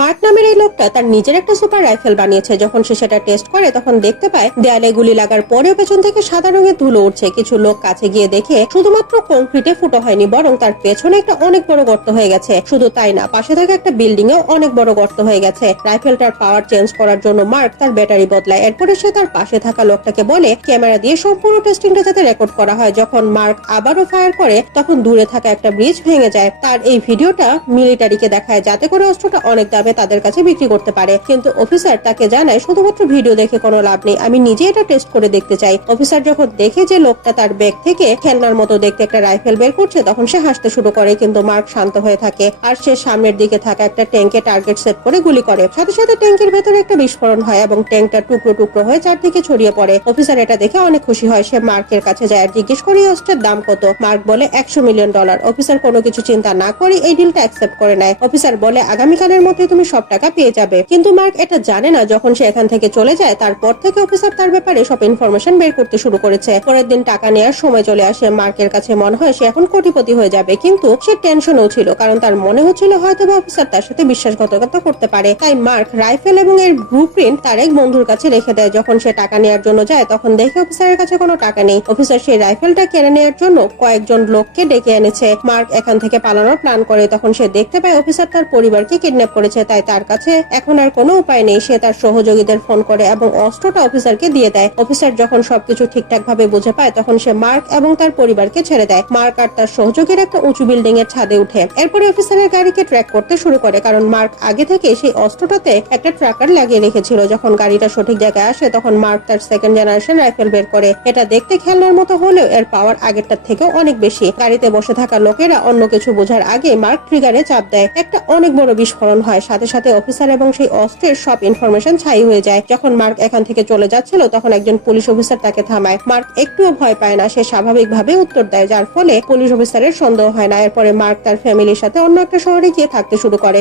Mark নামের এই লোকটা তার নিজের একটা সুপার রাইফেল বানিয়েছে। যখন সে সেটা টেস্ট করে তখন দেখতে পায় দেয়ালে গুলি লাগার পরেও পেছন থেকে সাদা রঙের ধুলো উঠছে। কিছু লোক কাছে গিয়ে দেখে শুধুমাত্র কংক্রিটে ফুটো হয়নি, বরং তার পেছনে একটা অনেক বড় গর্ত হয়ে গেছে। শুধু তাই না, পাশে থাকা একটা বিল্ডিং এও অনেক বড় গর্ত হয়ে গেছে। রাইফেলটার পাওয়ার চেঞ্জ করার জন্য মার্ক তার ব্যাটারি বদলায়। এরপরে সে তার পাশে থাকা লোকটাকে বলে ক্যামেরা দিয়ে সম্পূর্ণ টেস্টিংটা যাতে রেকর্ড করা হয়। যখন মার্ক আবারও ফায়ার করে তখন দূরে থাকা একটা ব্রিজ ভেঙে যায়। তার এই ভিডিওটা মিলিটারিকে দেখায় যাতে করে অস্ত্রটা অনেক দামে তাদের কাছে বিক্রি করতে পারে, কিন্তু অফিসার তাকে জানায় শুধুমাত্র ভিডিও দেখে কোনো লাভ নেই, আমি নিজে এটা টেস্ট করে দেখতে চাই। অফিসার যখন দেখে যে লোকটা তার ব্যাগ থেকে খেলনার মতো দেখতে একটা রাইফেল বের করছে তখন সে হাসতে শুরু করে, কিন্তু মার্ক শান্ত হয়ে থাকে আর সে সামনের দিকে থাকা একটা ট্যাঙ্কে টার্গেট সেট করে গুলি করে। সাথে সাথে ট্যাঙ্কের ভেতরে একটা বিস্ফোরণ হয় এবং ট্যাঙ্কটা টুকরো টুকরো হয়ে চারদিকে ছড়িয়ে পড়ে। অফিসার এটা দেখে অনেক খুশি হয়। সে মার্কের কাছে যায় আর জিজ্ঞেস করে অস্ত্রের দাম কত। মার্ক বলে $100 মিলিয়ন। অফিসার কোনো কিছু চিন্তা না করে এই ডিলটা অ্যাকসেপ্ট করে নেয়। অফিসার বলে আগামীকালের মধ্যে তুমি সব টাকা পেয়ে যাবে, কিন্তু মার্ক এটা জানে না যখন সে এখান থেকে চলে যায় তারপর থেকে অফিসার তার ব্যাপারে সব ইনফরমেশন বের করতে শুরু করেছে। পরের দিন টাকা নেওয়ার সময় চলে আসে। মার্কের কাছে মনে হয় সে এখন কোটিপতি হয়ে যাবে, কিন্তু সে টেনশনও ছিল কারণ তার মনে হচ্ছিল হয়তো অফিসার তার সাথে বিশ্বাসঘাতকতা করতে পারে। তাই মার্ক রাইফেল এবং এর ব্লুপ্রিন্ট তার এক বন্ধুর কাছে রেখে দেয়। যখন সে টাকা নেওয়ার জন্য যায় তখন দেখে অফিসারের কাছে কোনো টাকা নেই। অফিসার সেই রাইফেলটা কিনে নেওয়ার জন্য কয়েকজন লোককে ডেকে এনেছে। মার্ক এখান থেকে পালানোর প্ল্যান করে। তখন সে দেখতে পায় অফিসার তার পরিবারকে কিডন্যাপ করেছে, তাই তার কাছে এখন আর কোনো উপায় নেই। সে তার সহযোগীদের ফোন করে এবং অস্ত্রটা অফিসারকে দিয়ে দেয়। অফিসার যখন সবকিছু ঠিকঠাক ভাবে বুঝে পায় তখন সে মার্ক এবং তার পরিবারকে ছেড়ে দেয়। মার্ক আর তার সহযোগীর একটা উঁচু বিল্ডিং এর ছাদে উঠে। এরপরে অফিসারের গাড়িকে ট্র্যাক করতে শুরু করে, কারণ মার্ক আগে থেকে সেই অস্ত্রটাতে একটা ট্র্যাকার লাগিয়ে রেখেছিল। যখন গাড়িটা সঠিক জায়গায় আসে তখন মার্ক তার সেকেন্ড জেনারেশন রাইফেল বের করে। এটা দেখতে খেলনার মতো হলেও এর পাওয়ার আগেরটার থেকেও অনেক বেশি। গাড়িতে বসে থাকা লোকেরা অন্য কিছু বোঝার আগে মার্ক ট্রিগারে চাপ দেয়। একটা অনেক বড় বিস্ফোরণ হয়। সাথে সাথে অফিসার এবং সেই অস্ত্রের সব ইনফরমেশন ছাই হয়ে যায়। যখন মার্ক এখান থেকে চলে যাচ্ছিল তখন একজন পুলিশ অফিসার তাকে থামায়। মার্ক একটুও ভয় পায় না, সে স্বাভাবিকভাবে উত্তর দেয়, যার ফলে পুলিশ অফিসারের সন্দেহ হয় না। এরপরে মার্ক তার ফ্যামিলির সাথে অন্য একটা শহরে গিয়ে থাকতে শুরু করে।